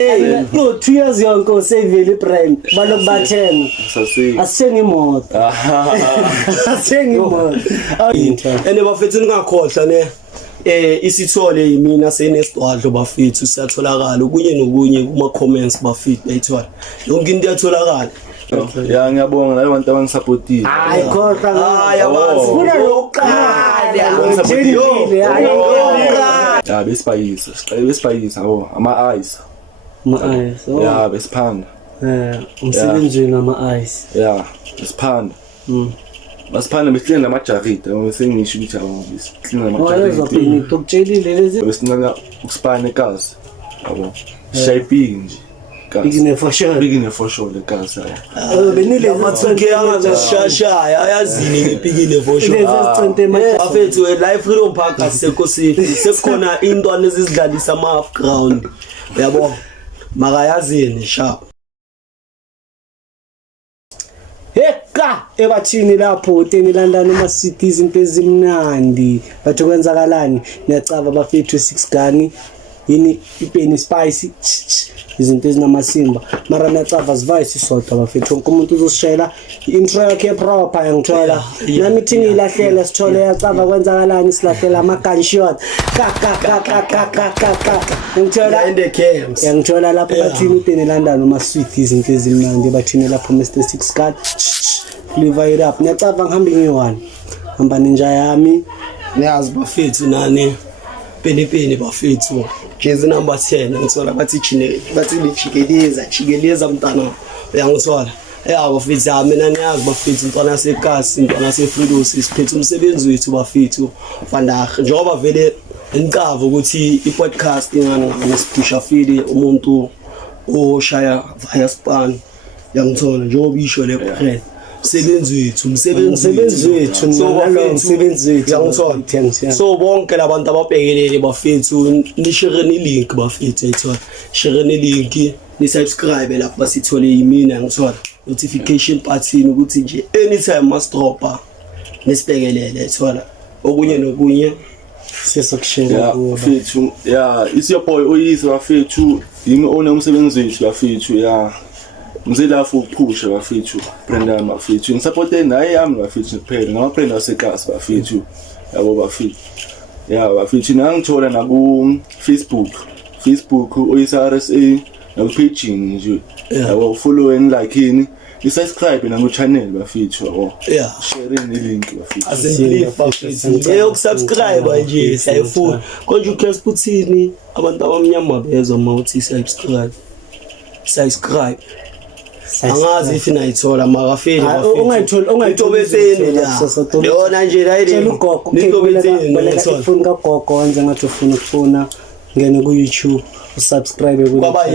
Yo 2 years yonke sevele brand balok bathenga asithenga imoto asithenga imoto ene bafethu ningakhohlwa ne isithole yimina senesidwadlo bafethu siyatholakala kunye nokunye kuma comments bafethu bayithola yonke into iyatholakala ya ngiyabonga labo bantu abangisupportile hayi khohlwa hayi abazi funa lokuqala ya besipayisa ama eyes ma-eyes ya besiphanda umsebenzini ama-eyes ya besiphanda basiphanda besihleli namajarida sengisho ukuthi abangisihleli namajarida tokutshelile lezi besinaka ukusipana egazi yabo shaping nje bigine for sure le gazi benile mathuke angazashashaya ayazini ngipikile for sure bafethu life freedom park asekho sifi sekukhona intwana ezidlalisa ama half ground yabo makayazini sharp heka ebathini lapho teni London uma city izinto ezimnandi batho kwenzakalani ngiyacaba bafethu 6 gani yini ipeni spicy izinto ezinamasimba mara ngiyacaba sivice isodwa bafethu wonke umuntu uzosishela intro yakhe proper yangithola nami thini ilahlela sithole yacaba kwenzakalani silahlela ama gunshot ngithola in the camps yangithola lapho bathini ipeni London uma sweet izinto ezimnandi bathini lapho Mr 6 card live it up ngiyacaba ngihambe ngiyi1 hamba ninja yami niyazi bafethu nani peni bafethu jezi number 10 ngithola bathi jikeleza mntana uyangithola bafethu mina niyazi bafethu mntwana sekasi mntwana sefridos isiphethe umsebenzi wethu bafethu vandag njengoba vele ngicava ukuthi i-podcast ngisipusha fili umuntu oshaya via span yangithola njengoba isho le brand umsebenzi wethu yangithola so bonke labantu ababhekelele bafethu nishare link bafethu ayithola share link ni subscribe lapho basithole yimina ngithola notification button ukuthi nje anytime must drop nisibhekelele ayithola okunye nokunye sisokushela bafethu it's your boy Oyise bafethu yimi owner umsebenzi wethu bafethu ngizela for push bafethu brand bafethu ngisupport naye yami bafethu kuphela ngama brand asekasi bafethu yabo bafethu bafethu ngangithola na ku Facebook Oyise RSA na page nje yabo follow and like ini subscribe na ku channel bafethu yabo share link bafethu asembelieve bafethu leyo subscribe nje sayifuna konje ucast puthini abantu abamnyama bezwa mawuthi subscribe angazi if nayithola makafeli ungayitholi yona nje layini ufuna kagogo wenze ngathi ufuna ngene ku YouTube usubscribe kwaba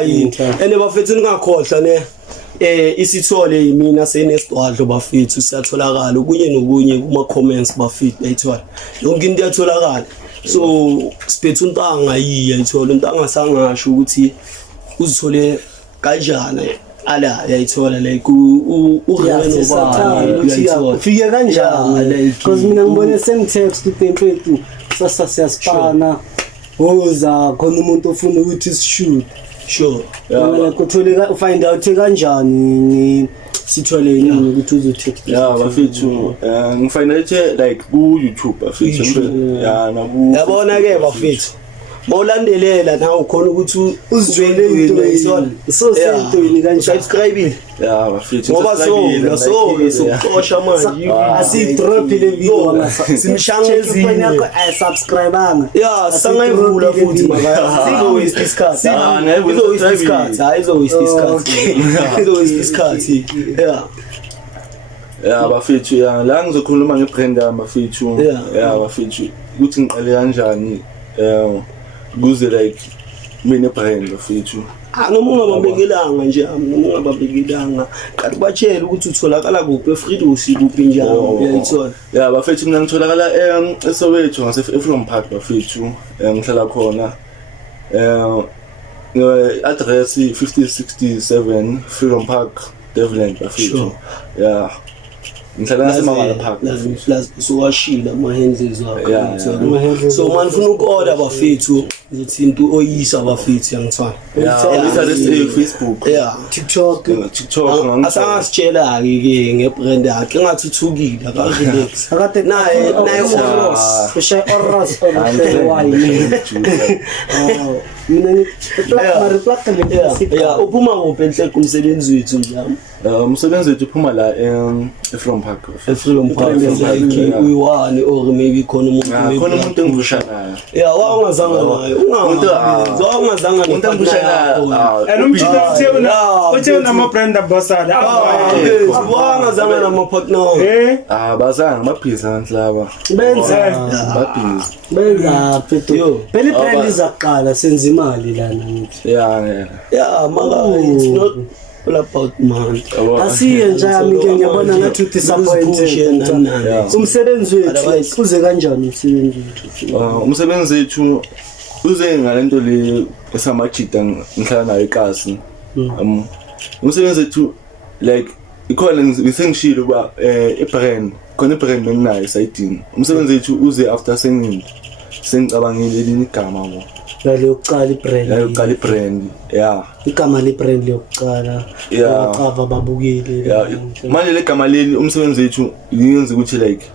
yini ene bafethu ningakhohlwa ne isithole yimina senesidwadlo bafethu siyatholakala kunye nokunye kuma comments bafethu bayithola yonke into iyatholakala so siphethe untanga yayithola untanga sangasho ukuthi uzithole kanjani ala yayithola like ureno ba ufike kanjani because mina ngibone sengitext uTempethu sasa siyaspana oza khona umuntu ofuna ukuthi sishoot sure mina kutholeka find out kanjani sithole yini ukuthi uzotext bafethu ngifind out like ku YouTube bafethu yabona ke bafethu mawulandelela nawe ukhona ukuthi uzizwele into so sentweni kanjani subscribe bafethu ngoba so sokuxosha manje asidrop le video simshangezini subscribe anga sangayivula futhi maka sizo waste isikhathi bafethu la ngizokhuluma ngebrand yami bafethu bafethu ukuthi ngiqale kanjani kuze like mina brand bafethu noma ungababekelanga nje ungababekelanga kanti batshela ukuthi utholakala kuphi eFridos kuphi njalo uyayithola bafethu mina ngitholakala eSoweto ngase-Freedom Park bafethu ngihlala khona address 5067 Freedom Park Devland bafethu ngihlala naseMangala Park plus sowashila ama-handles wakho Yeah, yeah. so man funa uku-order bafethu ukuthi into oyisa bafethu yangithwala Facebook TikTok TikTok asangasitshela-ke ke ngebrand yakhe engathuthukile akarelax akade naye oros ushay oros wine mina ya uphuma kuphi enhleko umsebenzi wethu njalo umsebenzi wethu uphuma la eFreedom Park e-Freedom Park like uyi-one or maybe khona umuntu khona umuntu engivushanayo ya wawungazanga naye wawungazanga umuntu engivushanayo and uthe unama-brand ambassador wawungazanga nama-partner bazange babhizi abantu laba babhizi benza phetho phela ibrand izaqala senza imali lana ngithi ya maka it's not all about money asiye njani ke ngiyabona ngathi udisappointed umsebenzi wethu uze kanjani umsebenzi wethu umsebenzi wethu uze ngalento le esamajida ngihlala nayo eKasi umsebenzi wethu like ikhona ngisengishilo kuba ibrand khona ibrand enginayo sayidini umsebenzi wethu uze after sengicabangile elinye igama mo lokuqala ibrand igama lebrand lokuqala cover babukile manje legama leli umsebenzi wethu ngiyenza ukuthi like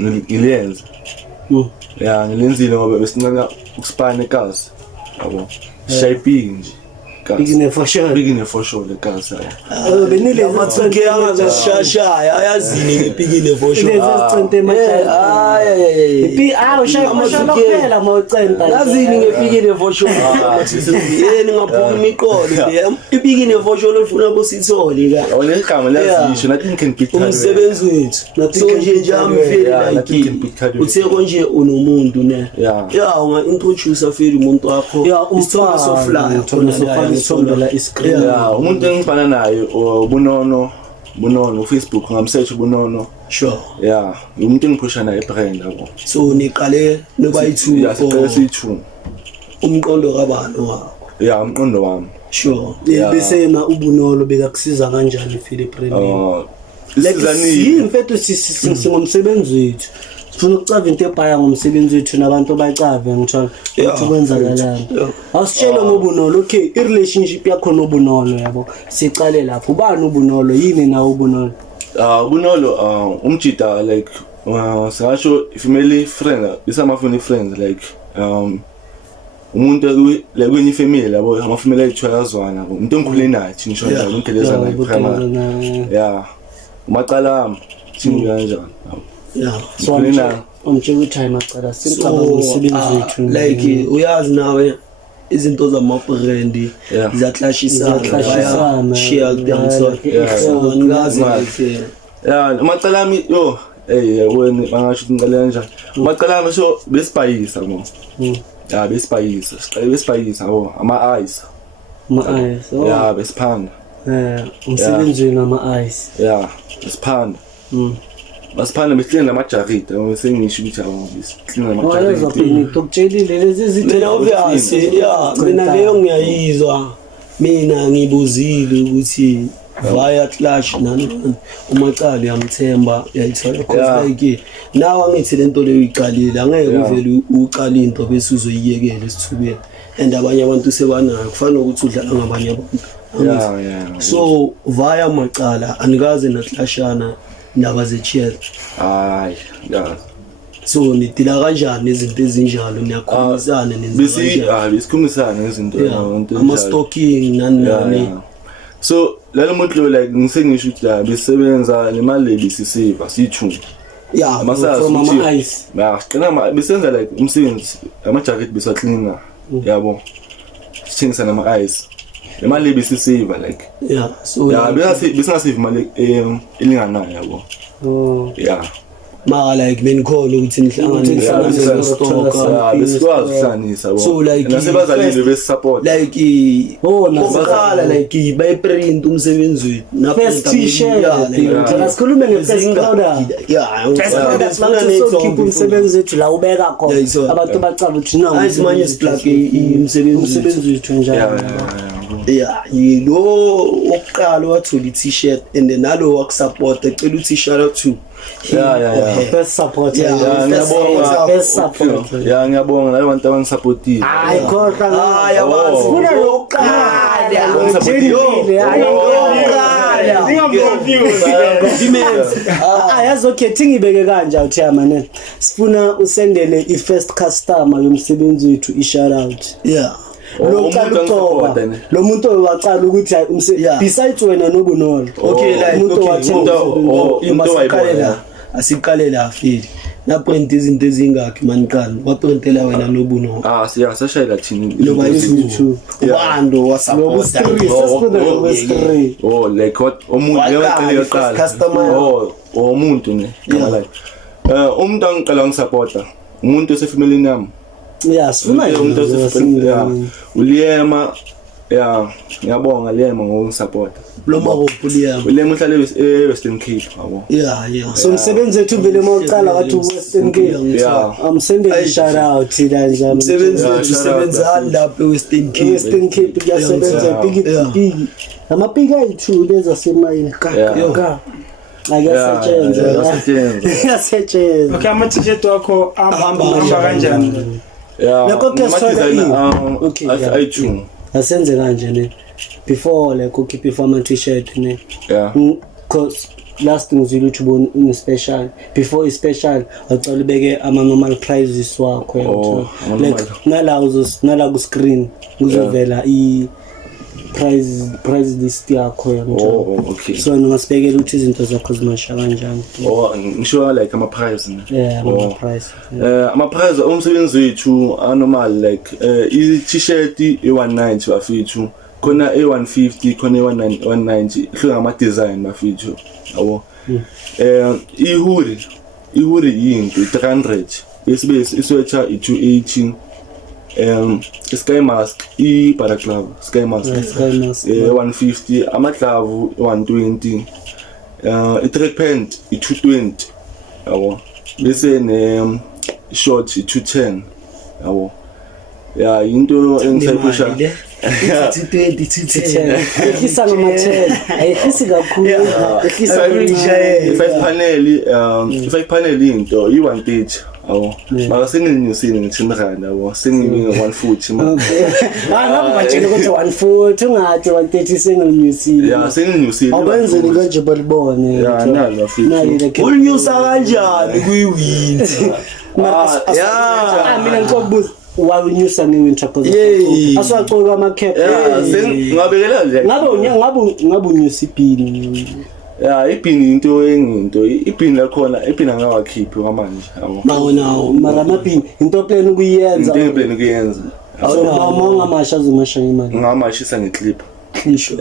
ngilenze ngilenzile ngoba besinqaka ukuspana eKasi yabo shayiping nje Bigine for sure eKasi benile amathuke angazashashaya ayazini ngipikile for sure lezicente emakhaya ushaya kuphela mawucenta yazini ngipikile for sure yeni ngaphuma imiqolo ipikile for sure lofuna bosithole ka awone igama lazisho nothing can beat umsebenzi wethu so nje amfeli like uthe konje unomuntu ne unga introduce feli umuntu wakho umthwalo sofly thombela iscreen umuntu engifana naye ubunono Facebook ngamsearch ubunono sure umuntu engiphusha naye ebrand yabo so niqale nobayithu siqale umqondo kabani wakho umqondo wami sure bese na ubunolo bekakusiza kanjani feel brand like mfethu singomsebenzi wethu sifuna ukucava into ebhaya ngomsebenzi wethu nabantu bayicave ngithola ukuthi kwenzakalani awusitshele ngobunolo okay irelationship yakho nobunolo yabo sicale lapho ubani ubunolo yini na ubunolo ubunolo umjida like singasho family friend isamafuni friends like umuntu like kwenye family yabo amafamily ayithu ayazwana umuntu engikhule naye ngisho nje umuntu leza naye primary umaqala thini kanjani so umtshela ukuthi hayi maqala sicabanga umsebenzi wethu like uyazi nawe izinto zama-brand ziyaclashisana share so ngazi umaqala ami wena bangasho ngicela kanjani umaqala ami so besipayisa mo besipayisa besipayisa ama-ice besiphanda umsebenzi wena ama-ice besiphanda basiphana besihlala namajarida sengisho ukuthi awusihlala namajarida ukutshelile lezi zinto mina obviously mina leyo ngiyayizwa mina ngibuzile ukuthi via clash nani umaqali yamthemba yayithola because like nawe angithi lento leyo iqalile angeke uvele uqala into bese uzoyiyekela esithubeni and abanye abantu sebanayo kufanele ukuthi udlala ngabanye abantu so via maqala anikaze naklashana ndaba ze-cheer so nidila kanjani izinto ezinjalo niyakhulumisana besikhulumisana ngezinto ama-stocking nani so lalo muntu like ngisengisho ukuthi la besebenza nemali lebisisiva siyi-2 from ama-ice besenza like umsebenzi ama-jacket besaklina yabo sithengisa nama-ice imali lebisisiva like so besingasiva imali elinganayo yabo mara like benikhona ukuthi nihlangane besikwazi ukuhlanganisa so like nasebazalile besisupport like oqala like bayiprint umsebenzi wethu first t-shirt asikhulume nge-first product sokhipha umsebenzi wethu la ubeka khona abantu bacala ukuthi ayizimanye siplug umsebenzi wethu njalo yeah yilo oqala wathola i-t-shirt and then nalo wakusupport ecela uthi shout out to Best support. Best support. Ngiyabonga nayo abantu abangisupportile. Hayi khohlwa yabazi funa lokuqala. Ayazi okay thingibeke kanje uthi amane. Sifuna usendele i-first customer yomsebenzi wethu i-shout out. Yeah. Lo muntu owaqala ukuthi besides wena noBunolo. Okay like umuntu wathela asiqale la feel. Naprint izinto ezingakhi maniqala. Waprintela wena noBunolo. Siyashayela thina. Loba izinto. Ubando wasapota. Like what umuntu uyaqala customer. Umuntu ne. Like umuntu angiqala ngisupporta. Umuntu osefamily yami. Yeah, sifuna uLiyema ngiyabonga Liyema ngokusupport lo makuphi Liyema uhlala eWestern Cape yabo so umsebenzi wethu vele mawuqala wathi uWestern Cape amsendele shout out la njalo umsebenzi wethu usebenza lapha eWestern Cape kuyasebenza big amapiki ayithu leza semayini ka ayasetshenzwa okay ama-t-shirt wakho ahamba kanjani Lokho kuyasona okay I2 asenze kanje ne before like ukhipha ama t-shirt ne cause last thing uzile uthi in special before is special acala ubeke ama normal prices wakho like nala ku screen kuzovela I price list yakho okay so ngingasibekela ukuthi izinto zakho zimasha kanjani ngisho like ama price ama price ama price umsebenzi wethu anormal like i-t-shirt e190 bafethu khona e150 khona e190 hluka ama design bafethu yabo ihuri yinto 300 isibese isweater i280 sky mask para club sky mask 150 amadlavu 120 i-track pant i220 yabo bese ne short i210 yabo ya into engisayipusha 2010 ehlisa ngama-10 ayehlisi kakhulu ehlisa i5 panel into i130 awu maka senginyusile ngithindana yabo sengibe 140 ngabe batshela ukuthi 140 ungathi 130 senginyusile senginyusile awenzeni kanje balibone nalo afike unyusa kanjani kuyiwinter mina ngikubuza wawunyusa newinter position aswaqoka ama cap ngabekela nje ngabe unyusa ibhini ibhini into ibhini lakhona ibhini angawakhiphi kwamanje yabo nawo mara amabhini into plan ukuyenza so mama ngamasha azomasha imali ngamashisa ngeclip clisho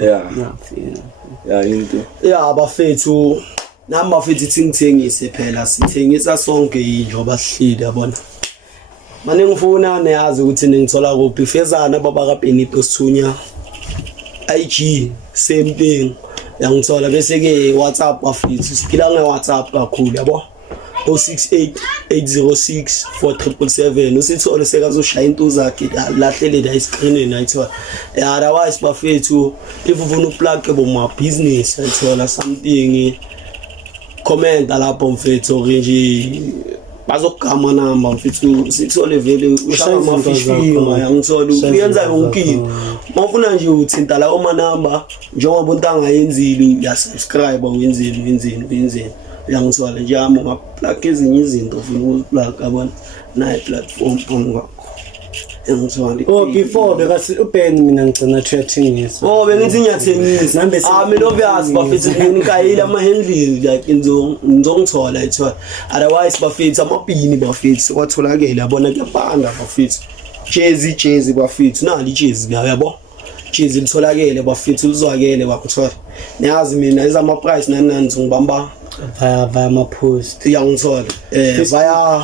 into abafethu nami bafethu thingithengise phela sithengisa sonke injoba sihlile yabona manje ngifuna neyazi ukuthi ningithola kuphi Fezana baba kaBenito Sithunya IG same thing yangithola bese ke WhatsApp bafethu siphila ngeWhatsApp kakhulu yabo 0688064777 usithole sekazoshaya into zakhe lahlele la iscreenini ayithola otherwise bafethu if ufuna uplug boma business ayithola something comment lapho mfethu nje bazogama namba mfethu sithole vele ushaya amafishima yangithola uyenza yonke mawufuna nje uthinta la oma number njengoba umuntu angayenzile ya subscribe wenzeni yangithola nje ama plug ezinye izinto ufuna ukuplug abona nayi platform ongakho yangithola before because uBen mina ngicina thethingisa bengithi ngiyathengisa mina obvious bafethu nginikayile ama handling like ngizongithola ithola otherwise bafethu amabhini bafethu kwatholakala yabona kuyapanda bafethu jezi bafethu nali jezi yabo jezi litholakala bafethu lizwakele bakuthola niyazi mina izama price nani ngibamba via ama post yangithola via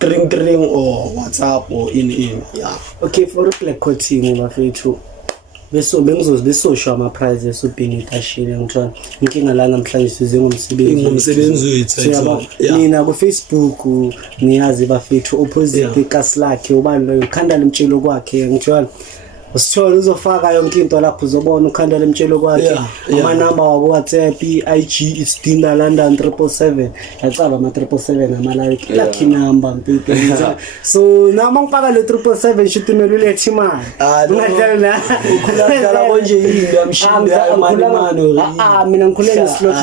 ring or WhatsApp or in okay for Black Cotton bafethu besosho ama prices uBenito ashile ngithola inkinga la namhlanje size ngomsebenzi wethu mina ku Facebook niyazi bafethu opposite ikaslakhe ubani lo khanda lemtshelo kwakhe ngithola usithola uzofaka yonke into lapho uzobona ukhandela emtshelo kwakhe Yeah, yeah. amanamba wabo WhatsApp IG is Dinda London 777 yacaba ama 777 ama like lucky number mpike so nama ngifaka le 777 shithi mele ulethe imali ungadlala ukhula konje yini yamshini mani mina ngikhulele slot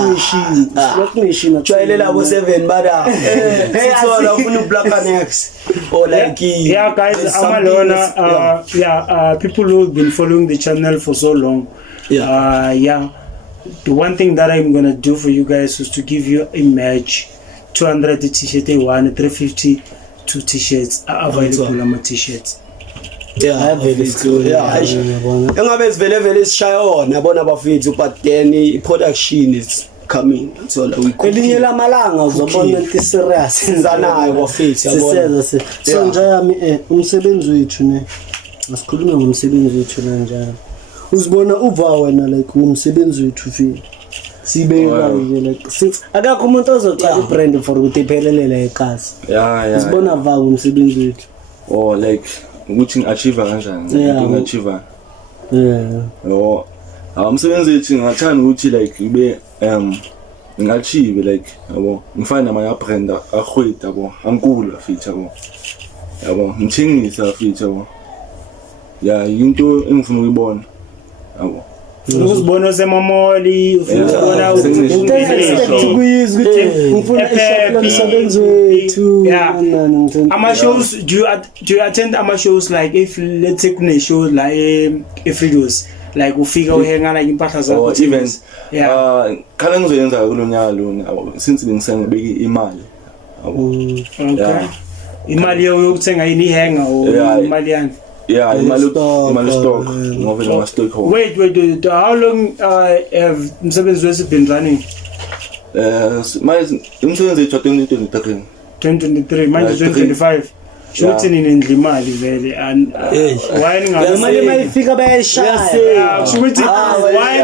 machine jwayelela bo 7 bada sithola ufuna ublock next or like yeah guys amalona people who've been following the channel for so long the one thing that I'm gonna do for you guys is to give you a match 200 t-shirt A1 350 2 t-shirts are available on my t-shirts engabe sivele sishaya ona yabona bafethu but then i-production is coming so elinye lamalanga uzobona into serious sizanayo bafethu yabona so nje yami umsebenzi wethu ne asikhulume ngomsebenzi wethu kanjalo uzibona uva wena like umsebenzi wethu fi sibeka nje like akakho umuntu ozocala ibrand for ukuthi iphelelele ekhasi uzibona va umsebenzi wethu like ukuthi ngiachieve kanjani ngiachieve umsebenzi wethu ngathanda ukuthi like ibe ngiachieve like yabo ngifana nama brand ahwetha yabo ankulu afitha yabo ngithengisa afitha yabo into engifuna ukuyibona yabo uzibona semamoli ufuna ama shows do you attend ama shows like if let's take a show like if videos like ufika uhenga like impahla zakho even khala ngizoyenza kulonyaka lona since bengisengibeki imali okay imali yokuthenga yini ihenga imali yani imali stock ngoba ngama stock wait how long have umsebenzi wethu been running manje umsebenzi wethu 2023 manje 2025 shothi ninendla imali vele and why imali mayifika bayayishaya ukuthi why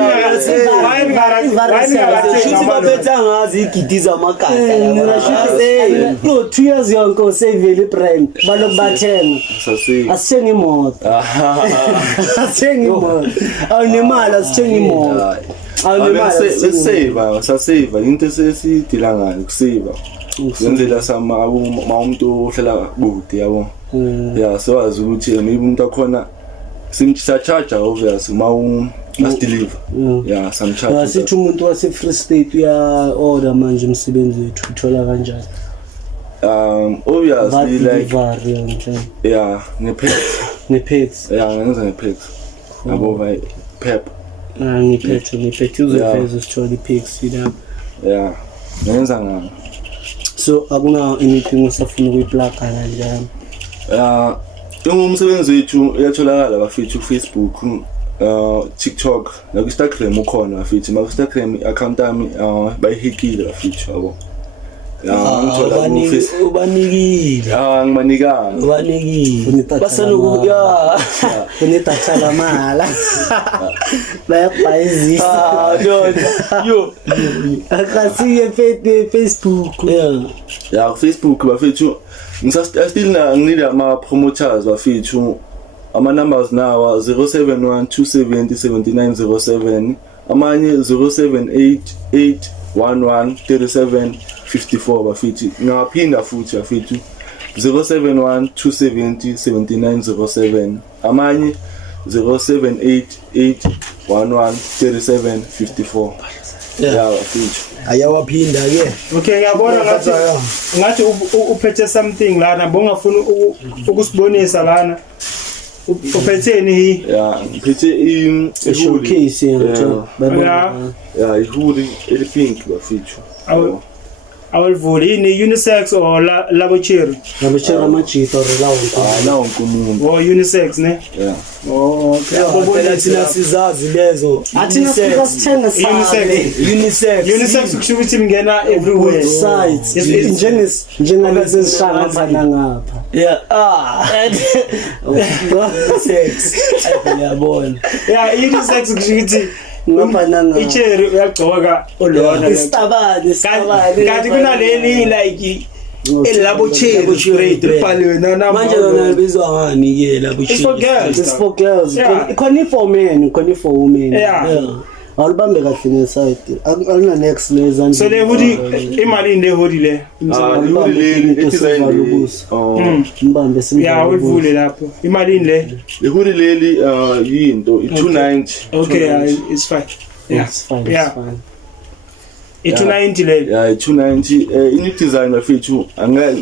shuthi baphetha ngazi igidiza amagada no 2 years yonke usevele ibrand balok bathenga asithenga imoto asithenga imoto awunemali asithenga imoto saseva into sesidila ngayo kuseva ngenzela sama umuntu ohlala kude yabo sewazi ukuthi maybe umuntu akhona simchisa charger obvious must deliver some charger asithi umuntu wase Free State uya order manje umsebenzi wethu uthola kanjani obviously like ngepets ngenza ngepets yabo by pep ngiphethe uzoveza sithola ipics lapha ngenza ngani so akuna anything usafuna ukuyiplug kanjani umsebenzi wethu uyatholakala bafethu ku Facebook TikTok na ku Instagram ukhona bafethu ma ku Instagram account yami bayihikile bafethu yabo ngithola ku Facebook ubanikile ngibanikana ubanikile basanoku unedatha lamala bayabhayizisa yo akasiye Facebook ku Facebook bafethu still ngilile ama promoters bafethu ama numbers now 0712707907 amanye 0788113754 bafethu ngaphinda futhi bafethu 0712707907 amanye 0788113754 bafethu ayawaphinda ke okay ngiyabona ngathi uphethe something lana bongafuna ukusibonisa lana uphetheni ngiphethe showcase ihuri elipink bafethu awulivuli ini unisex or labocheri amajito lawo nkumuntu unisex ne okay phela thina sizazi lezo athina sithenga unisex kusho ukuthi mngena everywhere sites njengalezi zishanga phana ngapha sex ayabona unisex kusho ukuthi ngapha icheri uyagcoka olona istabane kanti kunaleli like elabo cherry straight libhaliwe manje lona libizwa ngani ke labo it's for girls. It's for girls. Yeah. Khona for men, khona for women. Yeah. Awulibambe kahle ngeside. Aluna next lezani. So le hoodie imali in the hoodie le. Ihudi leli design Mbambe Yeah, uyivule lapho. Imali in le. ihudi leli yinto i290. Okay, yeah, it's fine. Yeah. It's fine. Yeah. It's fine. I290 le. Yeah, i290 ini design bafethu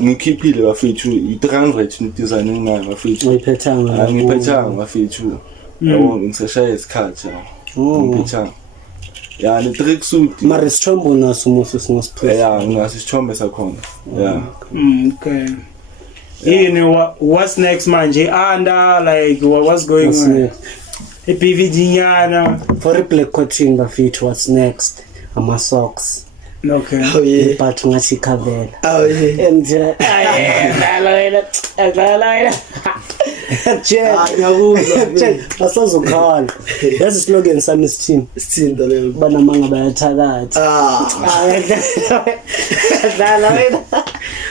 ngikhiphile bafethu i300 ni design nginayo bafethu. Uyiphethanga. Angiphethanga bafethu. Yabo ngiseshaya isikhathi. Ngiphethanga. Ya ni tracksuit. Mara sithombo naso muso singasiphethe. Yeah, ngasisithombe sakhona. Yeah. Okay. What's next manje? Under like what's going What's on? next? A PVD nyana. For a black cotton bafethu, what's next? Ama socks. Okay. Oh yeah. But ngathi khavela. Oh yeah. And asazokhala yazi slogan sami sithini Sithinda leyo. banamanga bayathakatha dlala wena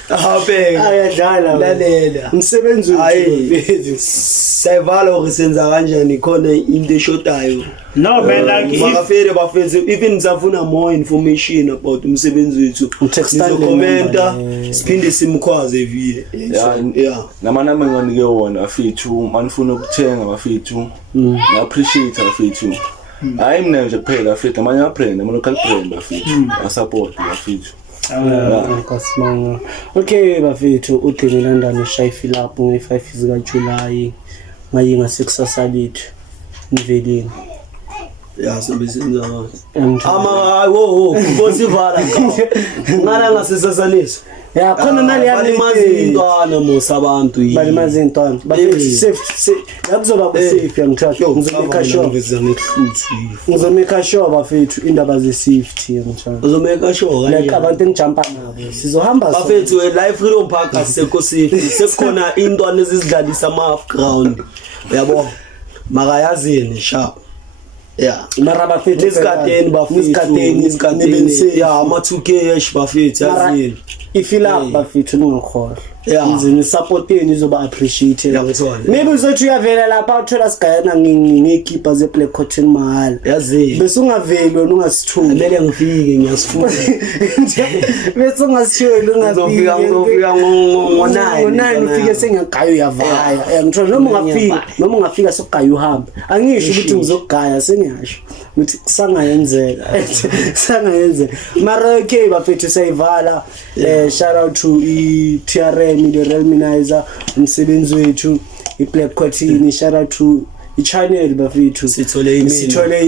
Abeka. ayadlala Lalela. umsebenzi Hayi. Sayivala ukusenza kanjani khona into eshotayo. No man, like if Makafere bafethu even safuna more information about umsebenzi wethu. Textile Nizokhomenta number, siphinde simkhwaze vile. Yeah. Namanamba ngiwanike wona bafethu manifuna ukuthenga bafethu. Appreciate bafethu. Hayi mina nje kuphela bafethu amanye brand ama local brand bafethu. Support bafethu. Kasimanga. Okay bafethu uDini London ushayifi lapho nge5 zika July ngayinga 6 asalithu nivelini Yeah, so bisenza. and Wo ngosivala. Ngala ngasesasanisa. ya khona nali Balimazi intwana musa abantu yini. balimazi intwana bafethu safe yakuzoba ku safe yangithatha ngizomeka sure ngizomeka sure bafethu indaba ze safety yangithatha Uzomeka sure like kanje. abantu engijumpa nabo sizohamba Bafethu life freedom park asekho safe. Sekukhona intwana ezizidlalisa ama half ground. Uyabo? Makayazini sharp. Yeah. mara bafethu Nisikateni bafethu. Nisikateni. Yeah, ama 2K esh bafethu yazini. ifila bafethu ningakhohlwa Yeah. izini supporteni izoba appreciate Ngiyakuthola. maybe uzothi uyavela lapha uthola sigayana ngekeeper ze black cotton mahala Yazini. bese ungaveli wena ungasithuli Kumele ngifike ngiyasifuna. bese ungasithuli Ngizofika ngo9 ufike sengagayo uyavaya ngithola noma ungafika sokugaya uhamba angisho ukuthi ngizogaya sengiyasho ukuthi kusangayenzeka kusangayenzeka mara okay bafethu sayivala shout out to iTRM the Realminizer umsebenzi wethu iBlack Cotton shout out to ichannel bafethu Sithole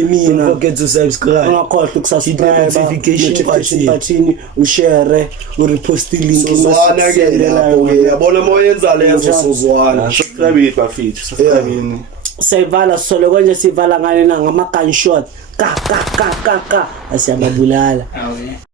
imina. Don't forget to subscribe. ungakhohlwa ukusubscribe Notification button ushare urepost link Sozwana ke lapho ke yabona moyenza lezo sozwana. Subscribe bafethu, subscribe. sayivala solo konje sivala ngane ngama gunshot ka asiyababulala Oh yeah.